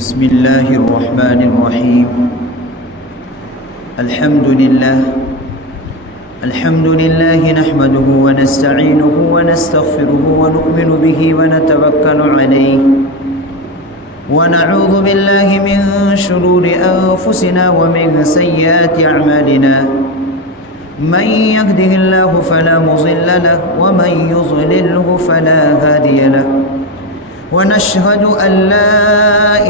بسم الله الرحمن الرحيم. الحمد لله نحمده ونستعينه ونستغفره ونؤمن به ونتوكل عليه ونعوذ بالله من شرور أنفسنا ومن سيئات أعمالنا. من يهده الله فلا مضل له ومن يضلله فلا هادي له. ونشهد أن لا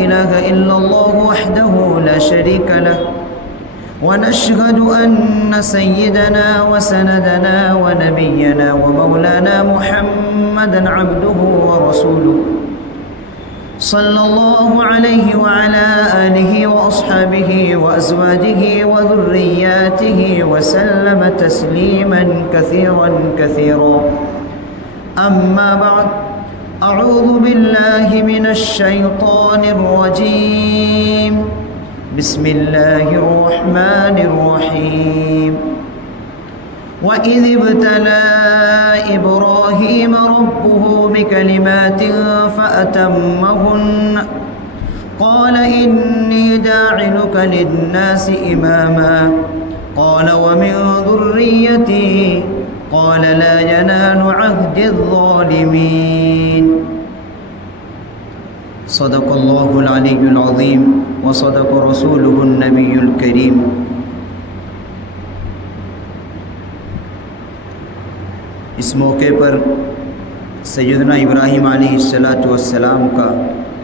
إله إلا الله وحده لا شريك له. ونشهد أن سيدنا وسندنا ونبينا ومولانا محمدا عبده ورسوله صلى الله عليه وعلى آله وأصحابه وأزواجه وذرياته وسلم تسليما كثيرا. أما بعد، أعوذ بالله من الشيطان الرجيم. بسم الله الرحمن الرحيم. وإذ ابتلى إبراهيم ربه بكلمات فأتمهن قال إني جاعلك للناس إماما قال ومن ذريتي قال لا ينال عهد الظالمين. صدق الله العلي العظيم وصدق رسوله النبي الكريم. اس موقع پر سیدنا ابراہیم علیہ السلام کا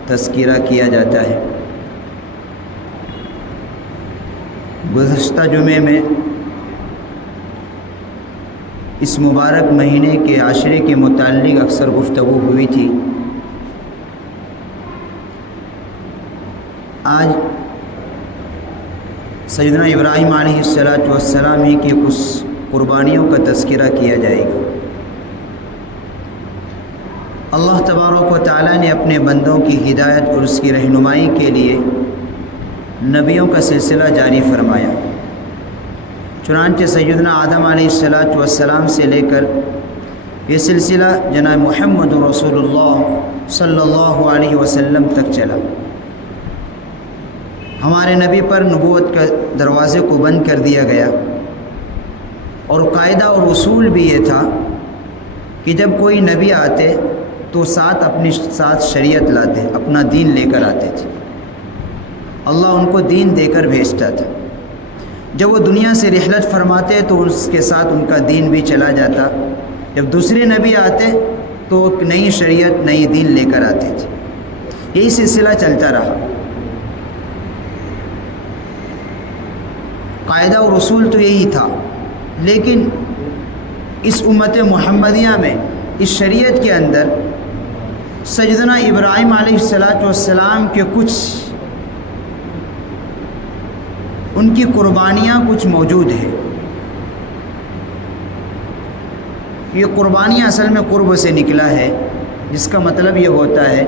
تذکرہ کیا جاتا ہے. گزشتہ جمعے میں اس مبارک مہینے کے عاشرے کے متعلق اکثر گفتگو ہوئی تھی. آج سیدنا ابراہیم علیہ السلام ہی کی کچھ قربانیوں کا تذکرہ کیا جائے گا. اللہ تبارک و تعالیٰ نے اپنے بندوں کی ہدایت اور اس کی رہنمائی کے لیے نبیوں کا سلسلہ جاری فرمایا. چنانچہ سیدنا آدم علیہ السلام سے لے کر یہ سلسلہ جناب محمد رسول اللہ صلی اللہ علیہ وسلم تک چلا. ہمارے نبی پر نبوت کا دروازے کو بند کر دیا گیا، اور قاعدہ اور اصول بھی یہ تھا کہ جب کوئی نبی آتے تو اپنی ساتھ شریعت لاتے، اپنا دین لے کر آتے تھے. اللہ ان کو دین دے کر بھیجتا تھا. جب وہ دنیا سے رحلت فرماتے تو اس کے ساتھ ان کا دین بھی چلا جاتا. جب دوسرے نبی آتے تو ایک نئی شریعت، نئی دین لے کر آتے تھے. یہی سلسلہ چلتا رہا. قاعدہ اور اصول تو یہی تھا، لیکن اس امت محمدیہ میں، اس شریعت کے اندر سیدنا ابراہیم علیہ السلام کے کچھ ان کی قربانیاں کچھ موجود ہیں. یہ قربانیاں اصل میں قرب سے نکلا ہے، جس کا مطلب یہ ہوتا ہے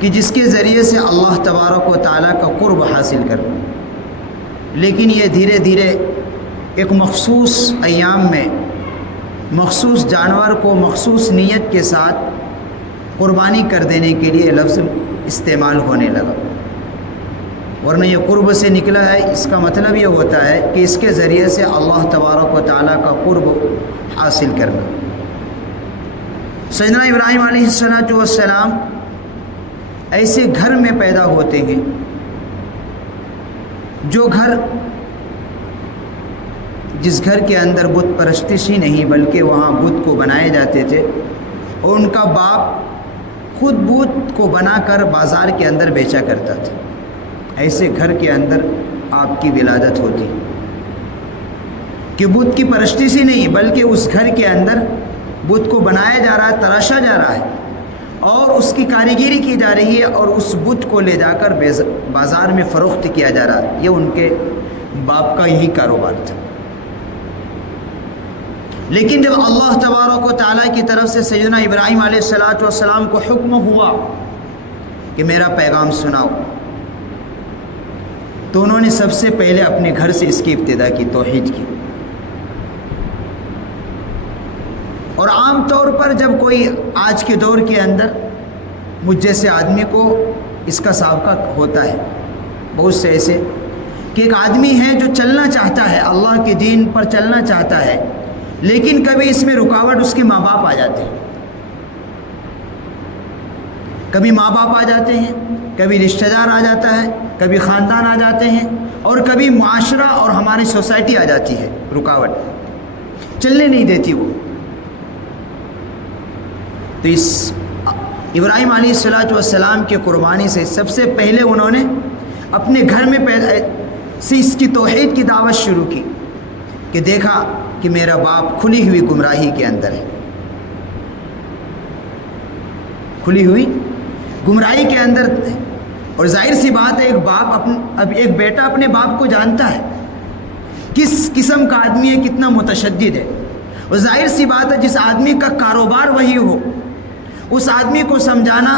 کہ جس کے ذریعے سے اللہ تبارک و تعالیٰ کا قرب حاصل کرنا. لیکن یہ دھیرے دھیرے ایک مخصوص ایام میں مخصوص جانور کو مخصوص نیت کے ساتھ قربانی کر دینے کے لیے لفظ استعمال ہونے لگا. ورنہ یہ قرب سے نکلا ہے، اس کا مطلب یہ ہوتا ہے کہ اس کے ذریعے سے اللہ تبارک و تعالیٰ کا قرب حاصل کرنا. سیدنا ابراہیم علیہ السلام ایسے گھر میں پیدا ہوتے ہیں جو گھر، جس گھر کے اندر بت پرستش ہی نہیں بلکہ وہاں بت کو بنائے جاتے تھے، اور ان کا باپ خود بت کو بنا کر بازار کے اندر بیچا کرتا تھا. ایسے گھر کے اندر آپ کی ولادت ہوتی کہ بت کی پرستش ہی نہیں بلکہ اس گھر کے اندر بت کو بنایا جا رہا ہے، تراشا جا رہا ہے، اور اس کی کاریگری کی جا رہی ہے، اور اس بت کو لے جا کر بازار میں فروخت کیا جا رہا ہے. یہ ان کے باپ کا یہی کاروبار تھا. لیکن جب اللہ تبارک و تعالیٰ کی طرف سے سیدنا ابراہیم علیہ السلام کو حکم ہوا کہ میرا پیغام سناؤ، تو انہوں نے سب سے پہلے اپنے گھر سے اس کی ابتدا کی، توحید کی. اور عام طور پر جب کوئی آج کے دور کے اندر مجھ جیسے آدمی کو اس کا سابقہ ہوتا ہے بہت سے ایسے کہ ایک آدمی ہے جو چلنا چاہتا ہے، اللہ کے دین پر چلنا چاہتا ہے، لیکن کبھی اس میں رکاوٹ اس کے ماں باپ آ جاتے ہیں، کبھی ماں باپ آ جاتے ہیں، کبھی رشتہ دار آ جاتا ہے، کبھی خاندان آ جاتے ہیں، اور کبھی معاشرہ اور ہماری سوسائٹی آ جاتی ہے، رکاوٹ چلنے نہیں دیتی وہ۔ تو اس ابراہیم علیہ السلام کی قربانی سے سب سے پہلے انہوں نے اپنے گھر میں سے اس کی توحید کی دعوت شروع کی کہ دیکھا کہ میرا باپ کھلی ہوئی گمراہی کے اندر ہے، کھلی ہوئی گمراہی کے اندر ہے۔ اور ظاہر سی بات ہے ایک بیٹا اپنے باپ کو جانتا ہے کس قسم کا آدمی ہے، کتنا متشدد ہے، اور ظاہر سی بات ہے جس آدمی کا کاروبار وہی ہو، اس آدمی کو سمجھانا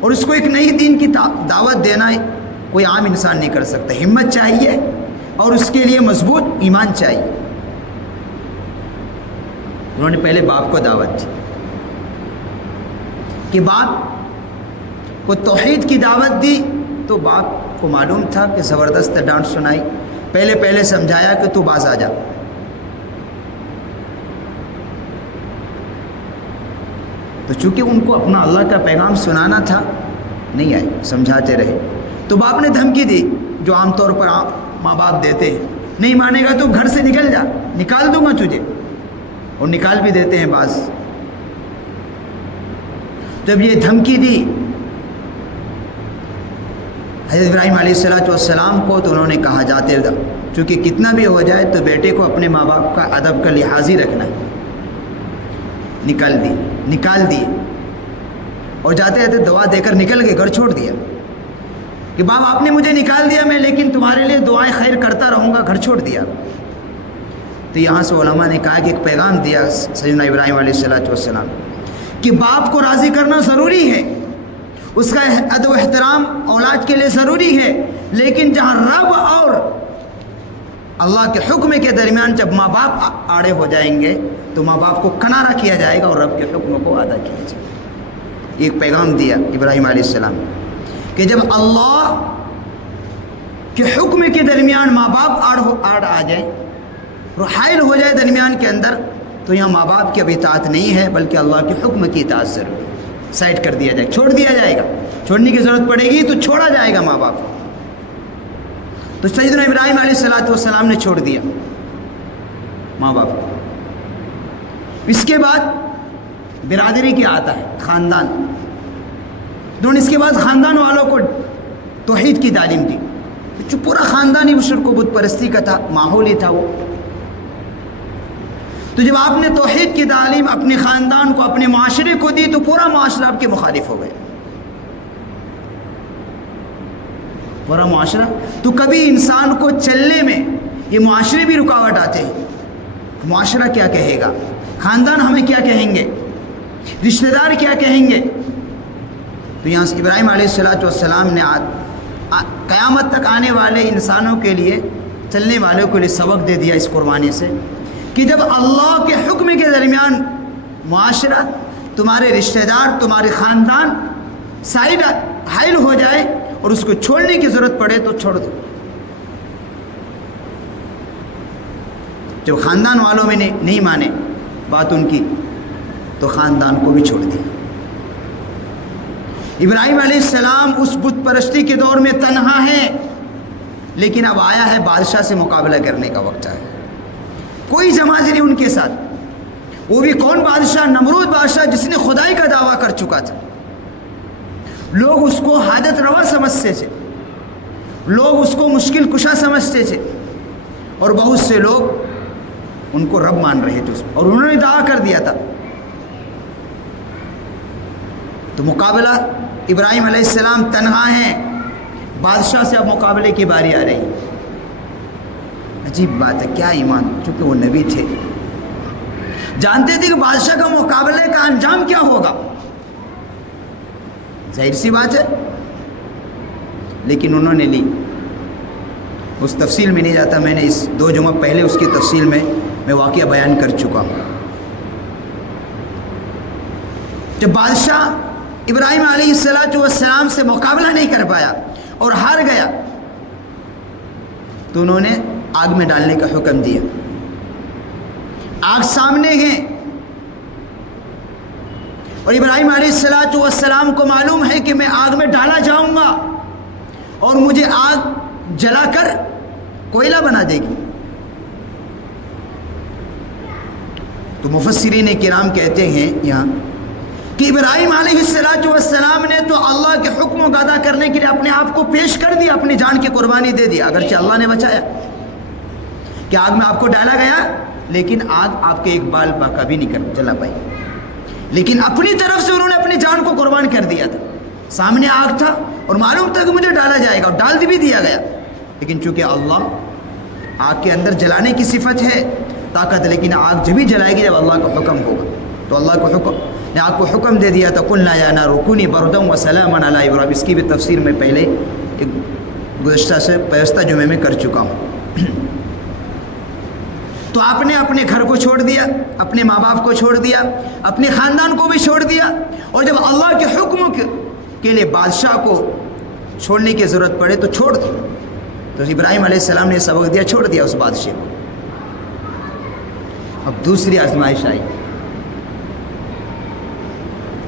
اور اس کو ایک نئی دین کی دعوت دینا کوئی عام انسان نہیں کر سکتا۔ ہمت چاہیے اور اس کے لیے مضبوط ایمان چاہیے۔ انہوں نے پہلے باپ کو دعوت دی کہ باپ کو توحید کی دعوت دی، تو باپ کو معلوم تھا کہ زبردست ڈانٹ سنائی، پہلے سمجھایا کہ تو باز آ جا، تو چونکہ ان کو اپنا اللہ کا پیغام سنانا تھا نہیں آئے، سمجھاتے رہے۔ تو باپ نے دھمکی دی جو عام طور پر ماں باپ دیتے ہیں، نہیں مانے گا تو گھر سے نکل جا، نکال دوں گا تجھے، اور نکال بھی دیتے ہیں بعض۔ جب یہ دھمکی دی حضرت ابراہیم علیہ السلام کو، تو انہوں نے کہا جاتے رہا، چونکہ کتنا بھی ہو جائے تو بیٹے کو اپنے ماں باپ کا ادب کا لحاظ ہی رکھنا ہے۔ نکال دی اور جاتے جاتے دعا دے کر نکل گئے، گھر چھوڑ دیا کہ باپ آپ نے مجھے نکال دیا، میں لیکن تمہارے لیے دعائیں خیر کرتا رہوں گا، گھر چھوڑ دیا۔ تو یہاں سے علماء نے کہا کہ ایک پیغام دیا سیدنا ابراہیم علیہ السلام کہ باپ کو راضی کرنا ضروری ہے، اس کا ادب و احترام اولاد کے لیے ضروری ہے، لیکن جہاں رب اور اللہ کے حکم کے درمیان جب ماں باپ آڑے ہو جائیں گے تو ماں باپ کو کنارہ کیا جائے گا اور رب کے حکم کو ادا کیا جائے گا۔ ایک پیغام دیا ابراہیم علیہ السلام کہ جب اللہ کے حکم کے درمیان ماں باپ آڑ آ جائیں اور حائل ہو جائے درمیان کے اندر، تو یہاں ماں باپ کی اب اطاعت نہیں ہے بلکہ اللہ کے حکم کی اطاعت ضروری ہے، سائڈ کر دیا جائے، چھوڑ دیا جائے گا، چھوڑنے کی ضرورت پڑے گی تو چھوڑا جائے گا ماں باپ کو۔ تو سیدنا ابراہیم علیہ السلام نے چھوڑ دیا ماں باپ کو۔ اس کے بعد برادری کیا آتا ہے، خاندان، اس کے بعد خاندان والوں کو توحید کی تعلیم دی، جو پورا خاندان ہی مشرک و بت پرستی کا تھا، ماحول ہی تھا وہ۔ تو جب آپ نے توحید کی تعلیم اپنے خاندان کو، اپنے معاشرے کو دی تو پورا معاشرہ آپ کے مخالف ہو گیا، پورا معاشرہ۔ تو کبھی انسان کو چلنے میں یہ معاشرے بھی رکاوٹ آتے ہیں، معاشرہ کیا کہے گا، خاندان ہمیں کیا کہیں گے، رشتہ دار کیا کہیں گے۔ تو یہاں سے ابراہیم علیہ السلام نے قیامت تک آنے والے انسانوں کے لیے، چلنے والوں کے لیے سبق دے دیا اس قربانی سے کہ جب اللہ کے حکم کے درمیان معاشرہ، تمہارے رشتہ دار، تمہارے خاندان سائڈ حائل ہو جائے اور اس کو چھوڑنے کی ضرورت پڑے تو چھوڑ دو۔ جب خاندان والوں میں نے نہیں مانے بات ان کی تو خاندان کو بھی چھوڑ دیا۔ ابراہیم علیہ السلام اس بت پرستی کے دور میں تنہا ہے، لیکن اب آیا ہے بادشاہ سے مقابلہ کرنے کا وقت آیا، کوئی جماعت نہیں ان کے ساتھ۔ وہ بھی کون بادشاہ؟ نمرود بادشاہ، جس نے خدائی کا دعویٰ کر چکا تھا۔ لوگ اس کو حاجت روا سمجھتے تھے، لوگ اس کو مشکل کشا سمجھتے تھے، اور بہت سے لوگ ان کو رب مان رہے تھے، اور انہوں نے دعویٰ کر دیا تھا۔ تو مقابلہ، ابراہیم علیہ السلام تنہا ہیں، بادشاہ سے اب مقابلے کی باری آ رہی۔ عجیب بات ہے، کیا ایمان، چونکہ وہ نبی تھے، جانتے تھے کہ بادشاہ کا مقابلے کا انجام کیا ہوگا، ظاہر سی بات ہے، لیکن انہوں نے لی۔ اس تفصیل میں نہیں جاتا، میں نے اس 2 جمعہ پہلے اس کی تفصیل میں واقعہ بیان کر چکا ہوں۔ جب بادشاہ ابراہیم علیہ السلام سے مقابلہ نہیں کر پایا اور ہار گیا، تو انہوں نے آگ میں ڈالنے کا حکم دیا۔ آگ سامنے ہے اور ابراہیم علیہ السلام کو معلوم ہے کہ میں آگ میں ڈالا جاؤں گا اور مجھے آگ جلا کر کوئلہ بنا دے گی۔ تو مفسرین کرام کہتے ہیں یہاں کہ ابراہیم علیہ السلام نے تو اللہ کے حکموں کا ادا کرنے کے لیے اپنے آپ کو پیش کر دیا، اپنی جان کی قربانی دے دی، اگرچہ اللہ نے بچایا کہ آگ میں آپ کو ڈالا گیا، لیکن آگ آپ کے ایک بال باقا بھی نہیں جلا پائی، لیکن اپنی طرف سے انہوں نے اپنی جان کو قربان کر دیا تھا۔ سامنے آگ تھا اور معلوم تھا کہ مجھے ڈالا جائے گا، اور ڈال بھی دیا گیا، لیکن چونکہ اللہ آگ کے اندر جلانے کی صفت ہے، طاقت، لیکن آگ جب ہی جلائے گی جب اللہ کا حکم ہوگا، تو اللہ کو حکم نے آگ کو حکم دے دیا تھا، قلنا یا نار کونی بردا وسلاما علی ابراہیم۔ اس کی بھی تفسیر میں پہلے ایک گزشتہ جمعے میں کر چکا ہوں۔ تو آپ نے اپنے گھر کو چھوڑ دیا، اپنے ماں باپ کو چھوڑ دیا، اپنے خاندان کو بھی چھوڑ دیا، اور جب اللہ کے حکموں کے لیے بادشاہ کو چھوڑنے کی ضرورت پڑے تو چھوڑ دو۔ تو ابراہیم علیہ السلام نے سبق دیا، چھوڑ دیا اس بادشاہ کو۔ اب دوسری آزمائش آئی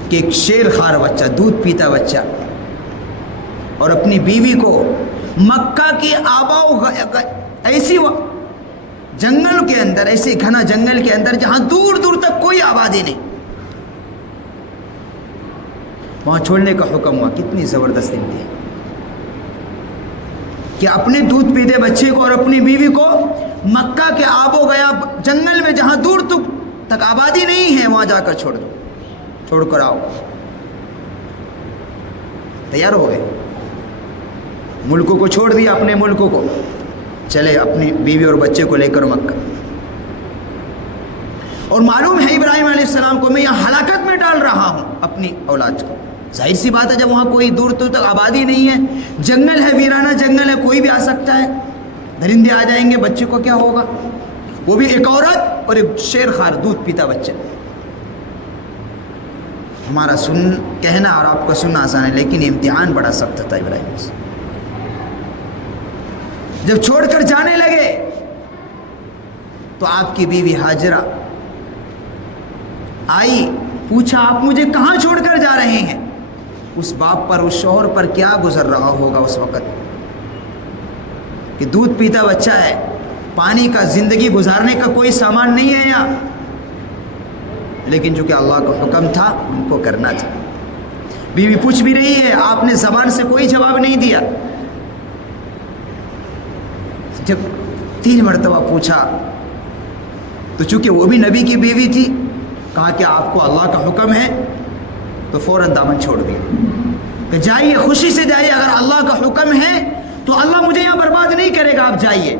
کہ ایک شیر خوار بچہ، دودھ پیتا بچہ، اور اپنی بیوی کو مکہ کی آبا ایسی جنگل کے اندر، ایسے گھنا جنگل کے اندر جہاں دور دور تک کوئی آبادی نہیں، وہاں چھوڑنے کا حکم ہوا۔ کتنی زبردست امتحان کہ اپنے دودھ پیتے بچے کو اور اپنی بیوی کو مکہ کے آب و گیا جنگل میں جہاں دور تک آبادی نہیں ہے وہاں جا کر چھوڑ دو، چھوڑ کر آؤ۔ تیار ہو گئے، ملکوں کو چھوڑ دیا، اپنے ملکوں کو، چلے اپنی بیوی اور بچے کو لے کر مکہ۔ اور معلوم ہے ابراہیم علیہ السلام کو میں یہاں ہلاکت میں ڈال رہا ہوں اپنی اولاد کو۔ ظاہر سی بات ہے جب وہاں کوئی دور دور تک آبادی نہیں ہے، جنگل ہے، ویرانہ جنگل ہے، کوئی بھی آ سکتا ہے، درندے آ جائیں گے، بچے کو کیا ہوگا؟ وہ بھی ایک عورت اور ایک شیر خوار دودھ پیتا بچہ۔ ہمارا کہنا اور آپ کا سننا آسان ہے، لیکن امتحان بڑا سخت تھا ابراہیم سے۔ جب چھوڑ کر جانے لگے تو آپ کی بیوی ہاجرہ آئی، پوچھا آپ مجھے کہاں چھوڑ کر جا رہے ہیں؟ اس باپ پر، اس شوہر پر کیا گزر رہا ہوگا اس وقت کہ دودھ پیتا بچہ ہے، پانی کا زندگی گزارنے کا کوئی سامان نہیں ہے یہاں، لیکن چونکہ اللہ کا حکم تھا ان کو کرنا تھا۔ بیوی پوچھ بھی رہی ہے، آپ نے زبان سے کوئی جواب نہیں دیا۔ جب 3 مرتبہ پوچھا تو چونکہ وہ بھی نبی کی بیوی تھی، کہا کہ آپ کو اللہ کا حکم ہے، تو فوراً دامن چھوڑ دیا کہ جائیے، خوشی سے جائیے، اگر اللہ کا حکم ہے تو اللہ مجھے یہاں برباد نہیں کرے گا، آپ جائیے۔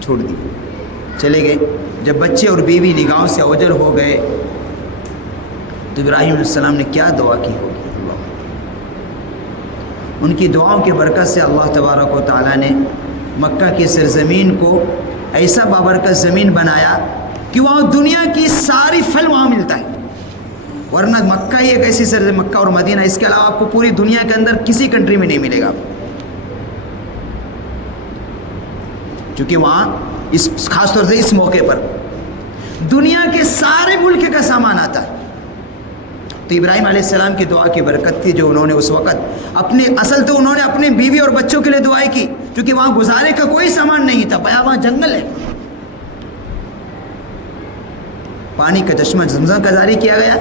چھوڑ دی، چلے گئے۔ جب بچے اور بیوی نگاہوں سے اوجھل ہو گئے تو ابراہیم علیہ السلام نے کیا دعا کی ہوگی؟ ان کی دعاؤں کی برکت سے اللہ تبارک و تعالیٰ نے مکہ کی سرزمین کو ایسا بابرکت زمین بنایا کہ وہاں دنیا کی ساری پھل وہاں ملتا ہے، ورنہ مکہ ہی ایک ایسی سرزمین، مکہ اور مدینہ، اس کے علاوہ آپ کو پوری دنیا کے اندر کسی کنٹری میں نہیں ملے گا، چونکہ وہاں خاص طور سے اس موقع پر دنیا کے سارے ملک کا سامان آتا ہے۔ تو ابراہیم علیہ السلام کی دعا کی برکت تھی جو انہوں نے اس وقت اصل تو انہوں نے اپنے بیوی اور بچوں کے لیے دعائیں کی، کیونکہ وہاں گزارے کا کوئی سامان نہیں تھا، وہاں جنگل ہے۔ پانی کا چشمہ زمزم کا جاری کیا گیا،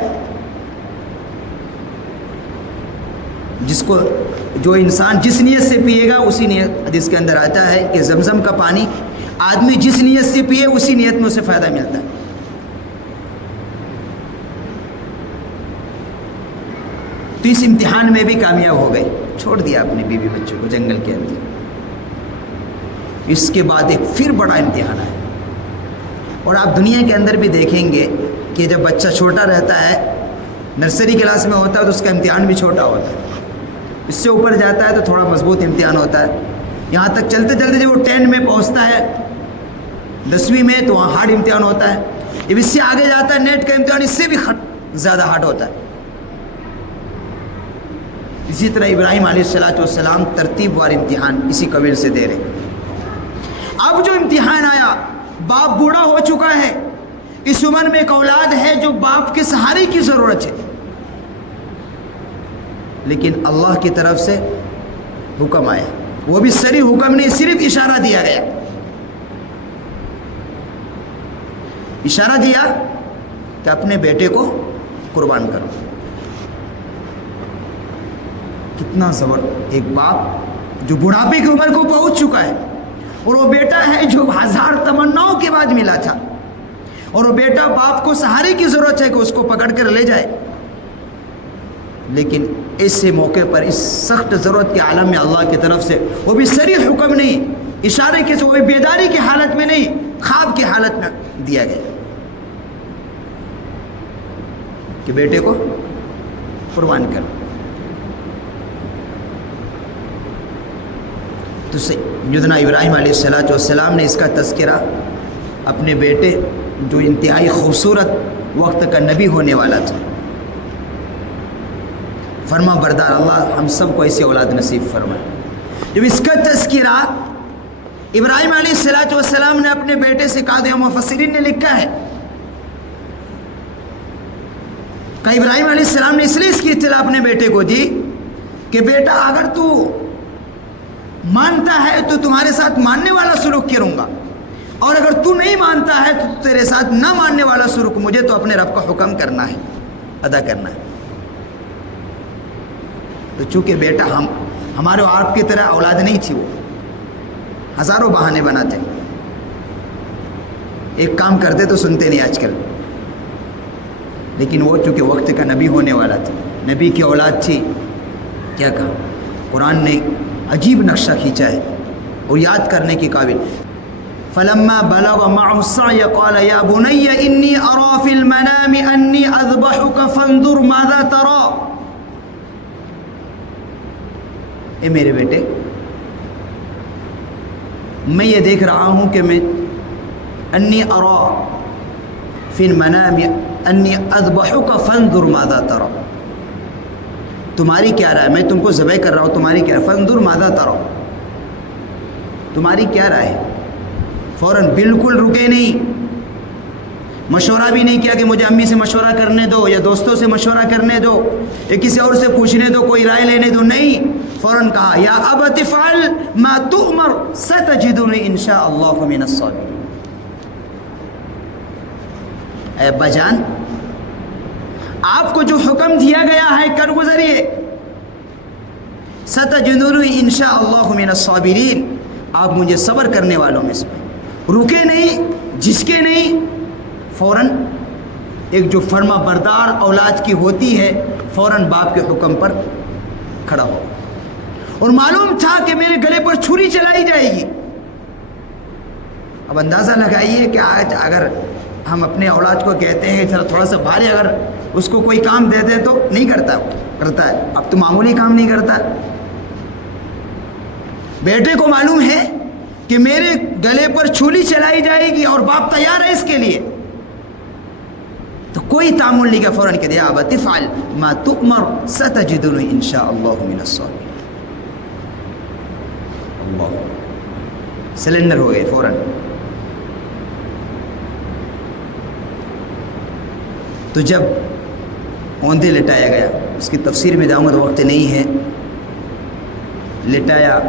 جو انسان جس نیت سے پیے گا اسی نیت، حدیث کے اندر آتا ہے کہ زمزم کا پانی آدمی جس نیت سے پیے اسی نیت میں اسے فائدہ ملتا ہے۔ تو اس امتحان میں بھی کامیاب ہو گئے، چھوڑ دیا اپنے بیوی بچوں کو جنگل کے اندر۔ اس کے بعد ایک پھر بڑا امتحان ہے، اور آپ دنیا کے اندر بھی دیکھیں گے کہ جب بچہ چھوٹا رہتا ہے، نرسری کلاس میں ہوتا ہے تو اس کا امتحان بھی چھوٹا ہوتا ہے، اس سے اوپر جاتا ہے تو تھوڑا مضبوط امتحان ہوتا ہے، یہاں تک چلتے چلتے جب وہ 10 میں پہنچتا ہے، 10ویں میں، تو وہاں ہارڈ امتحان ہوتا ہے، اب اس سے آگے جاتا ہے نیٹ کا امتحان، اس سے بھی زیادہ ہارڈ ہوتا ہے۔ اسی طرح ابراہیم علیہ السلام ترتیب وار امتحان اسی قبیل سے دے رہے۔ اب جو امتحان آیا، باپ بوڑھا ہو چکا ہے، اس عمر میں ایک اولاد ہے جو باپ کے سہارے کی ضرورت ہے، لیکن اللہ کی طرف سے حکم آیا، وہ بھی صریح حکم نہیں، صرف اشارہ دیا گیا، اشارہ دیا کہ اپنے بیٹے کو قربان کرو۔ کتنا زبر، ایک باپ جو بڑھاپے کی عمر کو پہنچ چکا ہے، اور وہ بیٹا ہے جو ہزار تمناؤں کے بعد ملا تھا، اور وہ بیٹا باپ کو سہارے کی ضرورت ہے کہ اس کو پکڑ کر لے جائے، لیکن ایسے موقع پر اس سخت ضرورت کے عالم میں اللہ کی طرف سے وہ بھی صریح حکم نہیں، اشارے کے سے، وہ بھی بیداری کی حالت میں نہیں، خواب کی حالت میں دیا گیا کہ بیٹے کو قربان کرو۔ تو سیدنا ابراہیم علیہ السلام نے اس کا تذکرہ اپنے بیٹے جو انتہائی خوبصورت وقت کا نبی ہونے والا تھا، فرما بردار اللہ ہم سب کو ایسی اولاد نصیب فرمائے۔ جب اس کا تذکرہ ابراہیم علیہ السلام نے اپنے بیٹے سے کہا، تو مفسرین نے لکھا ہے کہ ابراہیم علیہ السلام نے اس لیے اس کی اطلاع اپنے بیٹے کو دی کہ بیٹا اگر تو مانتا ہے تو تمہارے ساتھ ماننے والا سلوک کروں گا، اور اگر تو نہیں مانتا ہے تو تیرے ساتھ نہ ماننے والا سلوک، مجھے تو اپنے رب کا حکم کرنا ہے، ادا کرنا ہے۔ تو چونکہ بیٹا ہمارے آپ کی طرح اولاد نہیں تھی، وہ ہزاروں بہانے بناتے، ایک کام کرتے تو سنتے نہیں آج کل، لیکن وہ چونکہ وقت کا نبی ہونے والا تھا، نبی کی اولاد تھی، کیا کہا قرآن نے عجیب نقشہ کھینچا ہے اور یاد کرنے کی قابل۔ فلما بلغ معه السعي قال يا بني إني أرى في المنام أني أذبحك فانظر ماذا ترى۔ اے میرے بیٹے، میں یہ دیکھ رہا ہوں کہ میں انی ارا فی المنام انی اذبحک فانظر ماذا ترى، تمہاری کیا رائے، میں تم کو ذبح کر رہا ہوں، تمہاری کیا رائے، فانظر ماذا ترى، تمہاری کیا رائے۔ فوراً بالکل رکے نہیں، مشورہ بھی نہیں کیا کہ مجھے امی سے مشورہ کرنے دو یا دوستوں سے مشورہ کرنے دو یا کسی اور سے پوچھنے دو، کوئی رائے لینے دو، نہیں، فوراً کہا یا ابت افعل ما تؤمر ستجدنی ان شاء اللہ من الصابرین۔ اے ابا جان، آپ کو جو حکم دیا گیا ہے کر گزریے، ستجدنی ان شاء اللہ من الصابرین، آپ مجھے صبر کرنے والوں میں سے، رکے نہیں، جھسکے نہیں، فوراً ایک جو فرما بردار اولاد کی ہوتی ہے فوراً باپ کے حکم پر کھڑا ہو، اور معلوم تھا کہ میرے گلے پر چھری چلائی جائے گی۔ اب اندازہ لگائیے کہ آج اگر ہم اپنے اولاد کو کہتے ہیں کہ تھوڑا سا بھاری، اگر اس کو کوئی کام دے دے تو نہیں کرتا، کرتا ہے، اب تو معمولی کام نہیں کرتا۔ بیٹے کو معلوم ہے کہ میرے گلے پر چھری چلائی جائے گی اور باپ تیار ہے اس کے لیے، تو کوئی تعامل نہیں کیا، فوراً کہہ دیا ابت افعل ما تؤمر ستجدنی ان شاء اللہ من الصابرین۔ اللہ سلنڈر ہو گئے فوراً۔ تو جب اوندے لٹایا گیا، اس کی تفسیر میں جاؤں گا تو وقت نہیں ہے، لٹایا،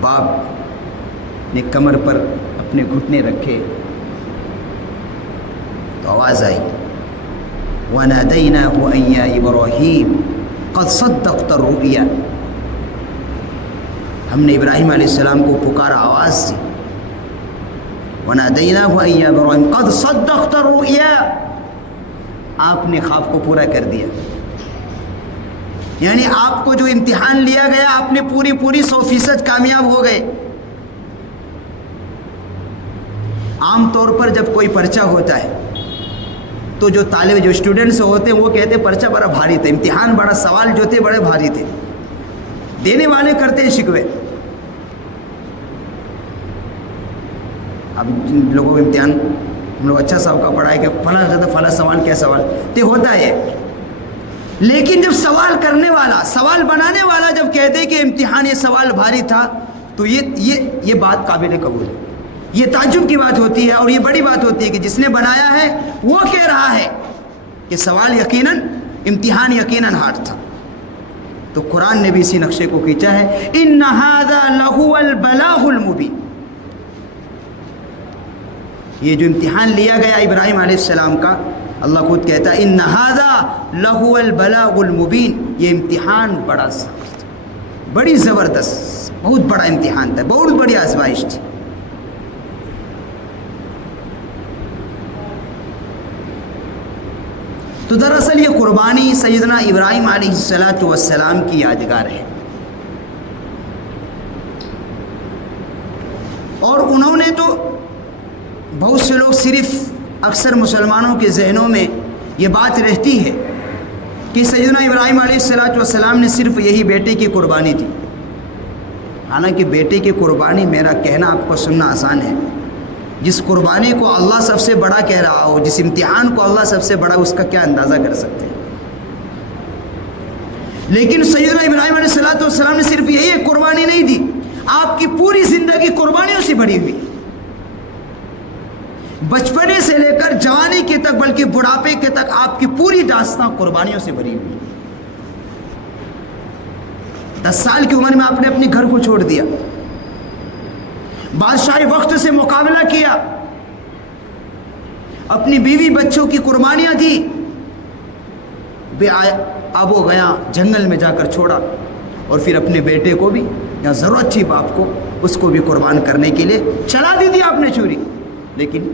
باپ نے کمر پر اپنے گھٹنے رکھے تو آواز آئی وَنَادَيْنَاهُ أَن يَا إِبْرَاهِيمُ قَدْ صَدَّقْتَ الرُّؤْيَا، ہم نے ابراہیم علیہ السلام کو پکارا، آواز دی، وَنَادَيْنَاهُ أَن يَا إِبْرَاهِيمُ قَدْ صَدَّقْتَ الرُّؤْيَا، آپ نے خواب کو پورا کر دیا، یعنی آپ کو جو امتحان لیا گیا آپ نے پوری 100% کامیاب ہو گئے۔ عام طور پر جب کوئی پرچہ ہوتا ہے تو جو طالب جو اسٹوڈنٹس ہوتے ہیں وہ کہتے ہیں پرچہ بڑا بھاری تھا، امتحان بڑا، سوال جو تھے بڑے بھاری تھے، دینے والے کرتے ہیں شکوے۔ اب جن لوگوں کو امتحان ہم لوگ اچھا سبق پڑھا ہے کہ فلاں کہتا فلاں سوال کیا سوال تو ہوتا ہے، لیکن جب سوال کرنے والا، سوال بنانے والا جب کہتے کہ امتحان یہ سوال بھاری تھا، تو یہ بات قابل قبول ہے، یہ تعجب کی بات ہوتی ہے، اور یہ بڑی بات ہوتی ہے کہ جس نے بنایا ہے وہ کہہ رہا ہے کہ سوال یقیناً، امتحان یقیناً ہارڈ تھا۔ تو قرآن نے بھی اسی نقشے کو کھینچا ہے، ان ھذا لہو البلاغ المبین۔ یہ جو امتحان لیا گیا ابراہیم علیہ السلام کا، اللہ خود کہتا ہے ان ھذا لہو البلاغ المبین، یہ امتحان بڑا سخت، بڑی زبردست، بہت بڑا امتحان تھا، بہت بڑی آزمائش تھی۔ تو دراصل یہ قربانی سیدنا ابراہیم علیہ السلام کی یادگار ہے، اور انہوں نے تو، بہت سے لوگ صرف اکثر مسلمانوں کے ذہنوں میں یہ بات رہتی ہے کہ سیدنا ابراہیم علیہ السلام نے صرف یہی بیٹے کی قربانی دی۔ حالانکہ بیٹے کی قربانی، میرا کہنا آپ کو سننا آسان ہے، جس قربانی کو اللہ سب سے بڑا کہہ رہا ہو، جس امتحان کو اللہ سب سے بڑا، اس کا کیا اندازہ کر سکتے ہیں۔ لیکن سیدنا ابراہیم علیہ السلام نے صرف یہی ایک قربانی نہیں دی، آپ کی پوری زندگی قربانیوں سے بھری ہوئی، بچپنے سے لے کر جوانی کے تک، بلکہ بڑھاپے کے تک آپ کی پوری داستان قربانیوں سے بھری ہوئی۔ 10 سال کی عمر میں آپ نے اپنے گھر کو چھوڑ دیا، بادشاہی وقت سے مقابلہ کیا، اپنی بیوی بچوں کی قربانیاں دی، بے آب و گیا جنگل میں جا کر چھوڑا، اور پھر اپنے بیٹے کو بھی، یا ضرورت تھی باپ کو، اس کو بھی قربان کرنے کے لیے چلا دی تھی آپ نے چھری۔ لیکن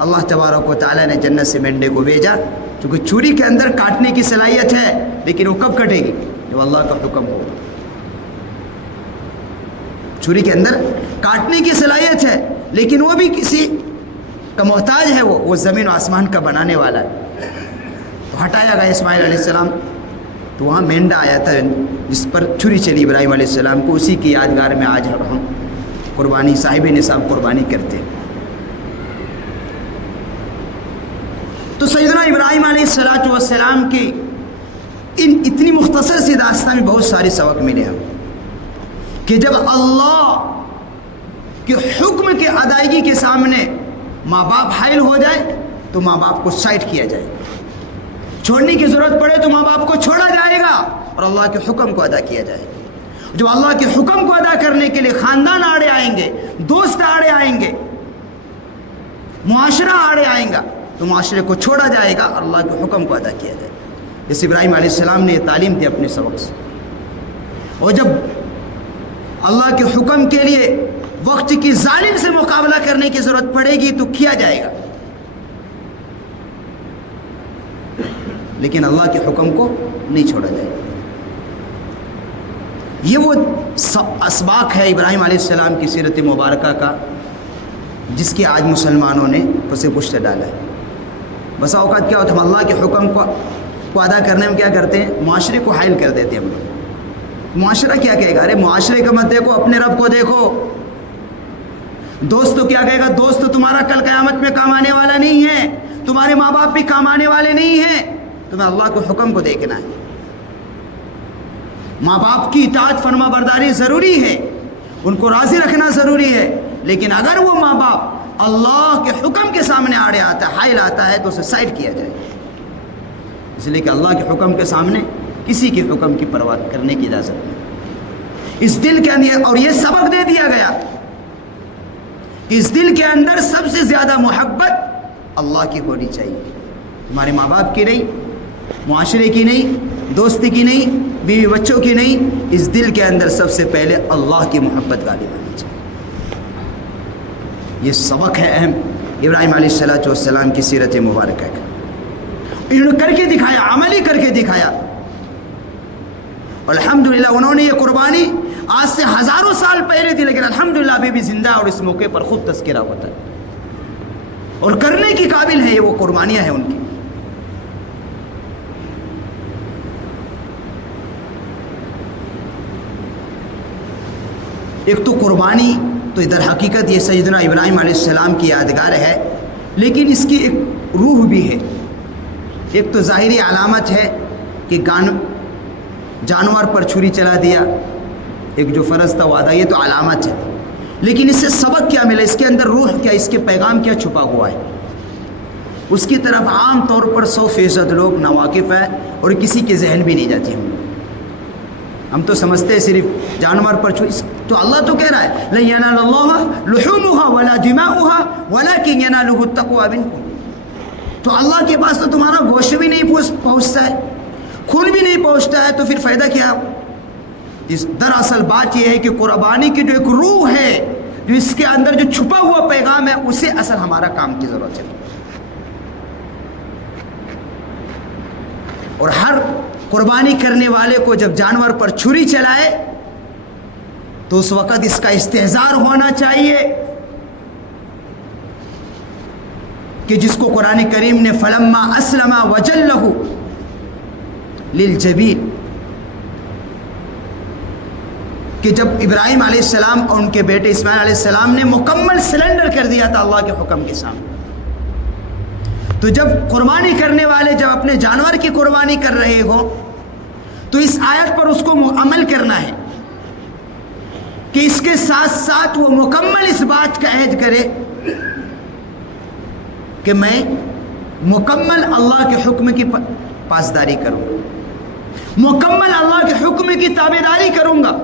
اللہ تبارک و تعالیٰ نے جنت سے مینڈے کو بھیجا، کیونکہ چھری کے اندر کاٹنے کی صلاحیت ہے، لیکن وہ کب کٹے گی؟ جب اللہ کا حکم ہوگا۔ چھری کے اندر کاٹنے کی صلاحیت ہے، لیکن وہ بھی کسی کا محتاج ہے، وہ زمین و آسمان کا بنانے والا ہے۔ تو ہٹایا گیا اسماعیل علیہ السلام، تو وہاں مینڈا آیا تھا جس پر چھری چلی ابراہیم علیہ السلام کو، اسی کی یادگار میں آج ہم قربانی، صاحب نصاب قربانی کرتے ہیں۔ تو سیدنا ابراہیم علیہ السلام کی اتنی مختصر سی داستان میں بہت سارے سبق ملے ہم، کہ جب اللہ کے حکم کے ادائیگی کے سامنے ماں باپ حائل ہو جائے تو ماں باپ کو سائڈ کیا جائے، چھوڑنے کی ضرورت پڑے تو ماں باپ کو چھوڑا جائے گا اور اللہ کے حکم کو ادا کیا جائے گا۔ جب اللہ کے حکم کو ادا کرنے کے لیے خاندان آڑے آئیں گے، دوست آڑے آئیں گے، معاشرہ آڑے آئیں گا، تو معاشرے کو چھوڑا جائے گا اور اللہ کے حکم کو ادا کیا جائے گا۔ جیسے ابراہیم علیہ السلام نے یہ تعلیم دی اپنے سبق سے، اور جب اللہ کے حکم کے لیے وقت کی ظالم سے مقابلہ کرنے کی ضرورت پڑے گی تو کیا جائے گا، لیکن اللہ کے حکم کو نہیں چھوڑا جائے گا۔ یہ وہ اسباق ہے ابراہیم علیہ السلام کی سیرت مبارکہ کا، جس کے آج مسلمانوں نے پس پشت ڈالا ہے۔ بسا اوقات کیا ہوتا ہے، ہم اللہ کے حکم کو ادا کرنے میں کیا کرتے ہیں، معاشرے کو حائل کر دیتے ہیں ہم لوگ۔ معاشرہ کیا کہے گا، ارے معاشرے کا مت دیکھو، اپنے رب کو دیکھو۔ دوست تو کیا کہے گا، دوست تمہارا کل قیامت میں کام آنے والا نہیں ہے، تمہارے ماں باپ بھی کام آنے والے نہیں ہیں، تمہیں اللہ کے حکم کو دیکھنا ہے۔ ماں باپ کی اطاعت فرما برداری ضروری ہے، ان کو راضی رکھنا ضروری ہے، لیکن اگر وہ ماں باپ اللہ کے حکم کے سامنے آڑے آتا ہے، حائل آتا ہے، تو اسے سائڈ کیا جائے، اس لیے کہ اللہ کے حکم کے سامنے کسی کے حکم کی پرواہ کرنے کی اجازت نہیں۔ اس دل کے اندر، اور یہ سبق دے دیا گیا کہ اس دل کے اندر سب سے زیادہ محبت اللہ کی ہونی چاہیے، تمہارے ماں باپ کی نہیں، معاشرے کی نہیں، دوست کی نہیں، بیوی بچوں کی نہیں، اس دل کے اندر سب سے پہلے اللہ کی محبت غالب ہونی چاہیے۔ یہ سبق ہے اہم ابراہیم علیہ السلام کی سیرت مبارکہ کا، انہوں نے کر کے دکھایا، عملی کر کے دکھایا۔ الحمدللہ انہوں نے یہ قربانی آج سے ہزاروں سال پہلے دی، لیکن الحمدللہ ابھی بھی زندہ، اور اس موقع پر خود تذکرہ ہوتا ہے، اور کرنے کی قابل ہے، یہ وہ قربانیاں ہیں ان کی۔ ایک تو قربانی تو ادھر حقیقت یہ سیدنا ابراہیم علیہ السلام کی یادگار ہے، لیکن اس کی ایک روح بھی ہے. ایک تو ظاہری علامت ہے کہ جانور پر چھری چلا دیا، ایک جو فرض تھا وعدہ، یہ تو علامت ہے. لیکن اس سے سبق کیا ملا، اس کے اندر روح کیا، اس کے پیغام کیا چھپا ہوا ہے، اس کی طرف عام طور پر 100% لوگ ناواقف ہیں اور کسی کے ذہن بھی نہیں جاتی. ہم تو سمجھتے ہیں صرف جانور پر چھری، تو اللہ تو کہہ رہا ہے لَن يَنَالَ اللَّهَ لُحُومُهَا وَلَا دِمَاؤُهَا وَلَكِنْ يَنَالُهُ التَّقْوَىٰ مِنكُمْ. تو اللہ کے پاس تو تمہارا گوشت بھی نہیں پہنچتا ہے، خون بھی نہیں پہنچتا ہے، تو پھر فائدہ کیا؟ دراصل بات یہ ہے کہ قربانی کی جو ایک روح ہے، جو اس کے اندر جو چھپا ہوا پیغام ہے، اسے اصل ہمارا کام کی ضرورت ہے. اور ہر قربانی کرنے والے کو جب جانور پر چھری چلائے تو اس وقت اس کا استحضار ہونا چاہیے کہ جس کو قرآن کریم نے فلما اسلم وجلہ للجبین، کہ جب ابراہیم علیہ السلام اور ان کے بیٹے اسماعیل علیہ السلام نے مکمل سلنڈر کر دیا تھا اللہ کے حکم کے سامنے، تو جب قربانی کرنے والے جب اپنے جانور کی قربانی کر رہے ہو تو اس آیت پر اس کو عمل کرنا ہے کہ اس کے ساتھ ساتھ وہ مکمل اس بات کا عہد کرے کہ میں مکمل اللہ کے حکم کی پاسداری کروں گا، مکمل اللہ کے حکم کی تابعداری کروں گا.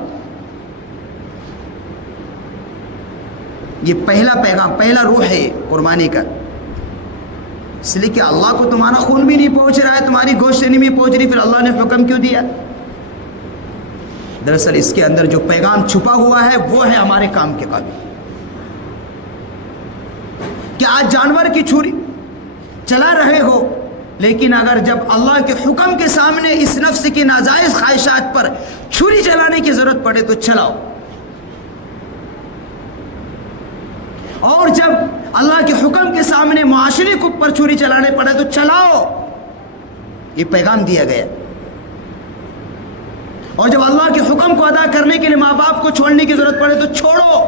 یہ پہلا پیغام، پہلا روح ہے قربانی کا. اس لیے کہ اللہ کو تمہارا خون بھی نہیں پہنچ رہا ہے، تمہاری گوشت نہیں بھی پہنچ رہی، پھر اللہ نے حکم کیوں دیا؟ دراصل اس کے اندر جو پیغام چھپا ہوا ہے وہ ہے ہمارے کام کے قابل. کہ آج جانور کی چھری چلا رہے ہو، لیکن اگر جب اللہ کے حکم کے سامنے اس نفس کی ناجائز خواہشات پر چھری چلانے کی ضرورت پڑے تو چلاؤ، اور جب اللہ کے حکم کے سامنے معاشرے کو پر چھری چلانے پڑے تو چلاؤ. یہ پیغام دیا گیا. اور جب اللہ کے حکم کو ادا کرنے کے لیے ماں باپ کو چھوڑنے کی ضرورت پڑے تو چھوڑو.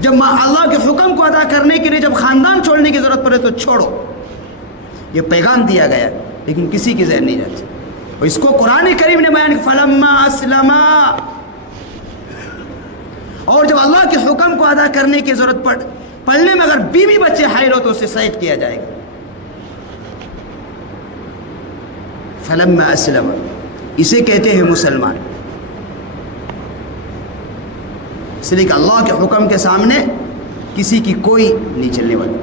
جب اللہ کے حکم کو ادا کرنے کے لیے جب خاندان چھوڑنے کی ضرورت پڑے تو چھوڑو. یہ پیغام دیا گیا، لیکن کسی کی ذہن نہیں جاتی. اور اس کو قرآن کریم نے بیان فلما اسلما، اور جب اللہ کے حکم کو ادا کرنے کی ضرورت پڑنے میں اگر بیوی بچے حائل ہو تو اسے سائڈ کیا جائے گا. فلما اسلم، اسے کہتے ہیں مسلمان. اس لیے کہ اللہ کے حکم کے سامنے کسی کی کوئی نہیں چلنے والی.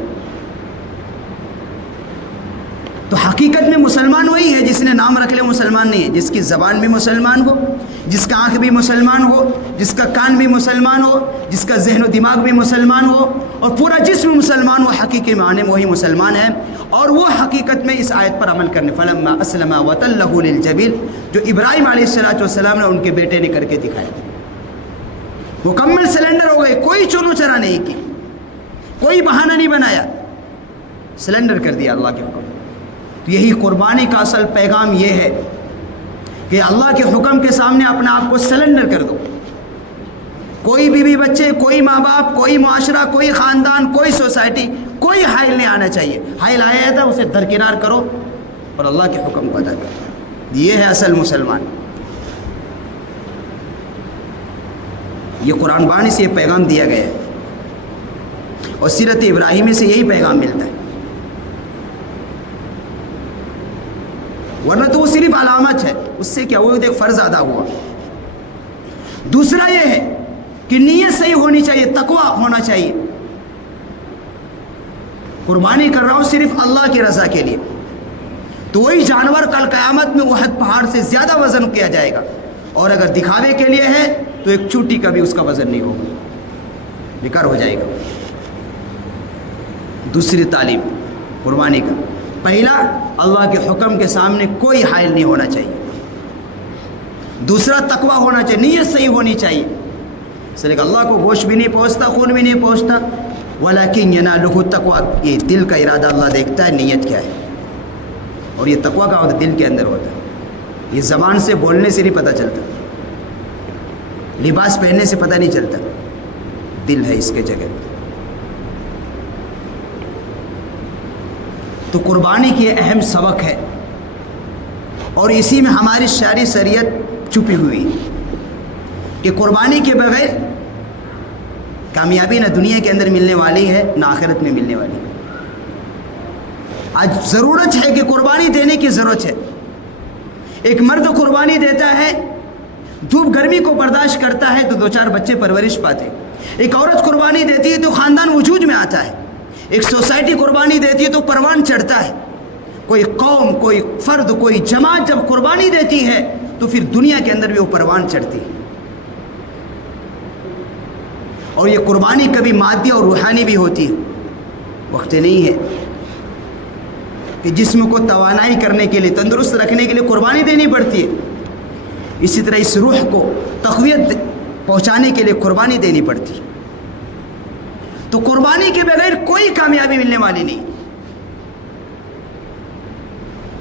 تو حقیقت میں مسلمان وہی ہے جس نے نام رکھ لیا مسلمان نہیں ہے، جس کی زبان بھی مسلمان ہو، جس کا آنکھ بھی مسلمان ہو، جس کا کان بھی مسلمان ہو، جس کا ذہن و دماغ بھی مسلمان ہو، اور پورا جسم مسلمان ہو. حقیقی معنی میں وہی مسلمان ہے. اور وہ حقیقت میں اس آیت پر عمل کرنے فلما اسلم وتلہ للجبین، جو ابراہیم علیہ السلام نے ان کے بیٹے نے کر کے دکھایا. مکمل سلنڈر ہو گئے، کوئی چونو چرا نہیں کی، کوئی بہانہ نہیں بنایا، سلنڈر کر دیا اللہ کے حکم. تو یہی قربانی کا اصل پیغام یہ ہے کہ اللہ کے حکم کے سامنے اپنے آپ کو سلنڈر کر دو. کوئی بیوی بچے، کوئی ماں باپ، کوئی معاشرہ، کوئی خاندان، کوئی سوسائٹی، کوئی حائل نہیں آنا چاہیے. حائل آیا تھا اسے درکنار کرو اور اللہ کے حکم کو ادا کرو. یہ ہے اصل مسلمان. یہ قرآن بانی سے یہ پیغام دیا گیا ہے اور سیرت ابراہیمی سے یہی پیغام ملتا ہے. ورنہ تو وہ صرف علامت ہے، اس سے کیا وہ ایک فرض ادا ہوا. دوسرا یہ ہے کہ نیت صحیح ہونی چاہیے، تقویٰ ہونا چاہیے. قربانی کر رہا ہوں صرف اللہ کی رضا کے لیے، تو وہی جانور کل قیامت میں احد پہاڑ سے زیادہ وزن کیا جائے گا. اور اگر دکھاوے کے لیے ہے تو ایک چوٹی کا بھی اس کا وزن نہیں ہوگا، بیکار ہو جائے گا. دوسری تعلیم قربانی کا، پہلا اللہ کے حکم کے سامنے کوئی حائل نہیں ہونا چاہیے. دوسرا تقویٰ ہونا چاہیے، نیت صحیح ہونی چاہیے. اس لیے کہ اللہ کو گوشت بھی نہیں پہنچتا، خون بھی نہیں پہنچتا. وَلَكِنْ يَنَالُهُ التَّقْوَىٰ، یہ دل کا ارادہ اللہ دیکھتا ہے، نیت کیا ہے. اور یہ تقویٰ کا ہوتا دل کے اندر ہوتا ہے. یہ زبان سے بولنے سے نہیں پتہ چلتا، لباس پہننے سے پتہ نہیں چلتا، دل ہے اس کے جگہ. تو قربانی کی اہم سبق ہے، اور اسی میں ہماری ساری شریعت چھپی ہوئی کہ قربانی کے بغیر کامیابی نہ دنیا کے اندر ملنے والی ہے نہ آخرت میں ملنے والی ہے۔ آج ضرورت ہے کہ قربانی دینے کی ضرورت ہے۔ ایک مرد قربانی دیتا ہے، دھوپ گرمی کو برداشت کرتا ہے تو 2-4 بچے پرورش پاتے۔ ایک عورت قربانی دیتی ہے تو خاندان وجود میں آتا ہے۔ ایک سوسائٹی قربانی دیتی ہے تو پروان چڑھتا ہے۔ کوئی قوم، کوئی فرد، کوئی جماعت جب قربانی دیتی ہے تو پھر دنیا کے اندر بھی وہ پروان چڑھتی ہے۔ اور یہ قربانی کبھی مادی اور روحانی بھی ہوتی ہے۔ وقت نہیں ہے کہ جسم کو توانائی کرنے کے لیے، تندرست رکھنے کے لیے قربانی دینی پڑتی ہے، اسی طرح اس روح کو تقویت پہنچانے کے لیے قربانی دینی پڑتی ہے۔ تو قربانی کے بغیر کوئی کامیابی ملنے والی نہیں۔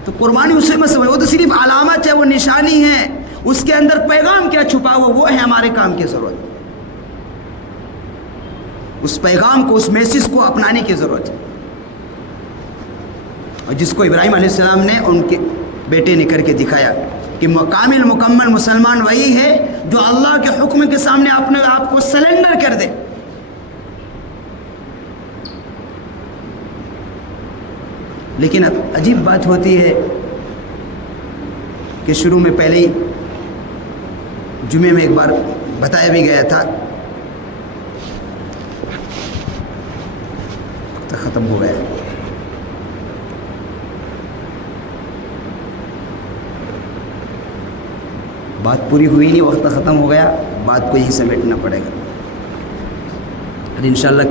تو قربانی اسے مت سمجھ، وہ تو صرف علامت ہے، وہ نشانی ہے، اس کے اندر پیغام کیا چھپا ہوا وہ ہے ہمارے کام کی ضرورت۔ اس پیغام کو، اس میسج کو اپنانے کی ضرورت ہے، اور جس کو ابراہیم علیہ السلام نے ان کے بیٹے نے کر کے دکھایا کہ کامل مکمل مسلمان وہی ہے جو اللہ کے حکم کے سامنے اپنے آپ کو سرنڈر کر دے۔ لیکن اب عجیب بات ہوتی ہے کہ شروع میں پہلے ہی جمعے میں ایک بار بتایا بھی گیا تھا، وقت ختم ہو گیا۔ بات پوری ہوئی نہیں، وقت ختم ہو گیا، بات کو یہیں سمیٹنا پڑے گا۔ اور انشاءاللہ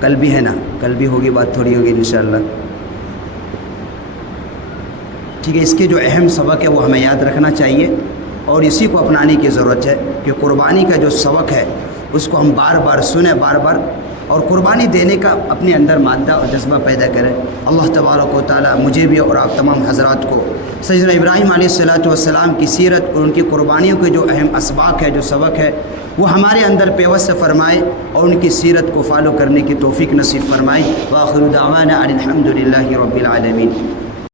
کل بھی ہے نا، کل بھی ہوگی، بات تھوڑی ہوگی انشاءاللہ۔ ٹھیک ہے، اس کے جو اہم سبق ہے وہ ہمیں یاد رکھنا چاہیے، اور اسی کو اپنانے کی ضرورت ہے کہ قربانی کا جو سبق ہے اس کو ہم بار بار سنیں، بار بار، اور قربانی دینے کا اپنے اندر مادہ اور جذبہ پیدا کریں۔ اللہ تبارک و تعالیٰ مجھے بھی اور آپ تمام حضرات کو سیدنا ابراہیم علیہ السلام کی سیرت اور ان کی قربانیوں کے جو اہم اسباق ہے، جو سبق ہے، وہ ہمارے اندر پیوست فرمائے اور ان کی سیرت کو فالو کرنے کی توفیق نصیب فرمائے۔ وآخر دعوانا ان الحمد للہ رب العالمین۔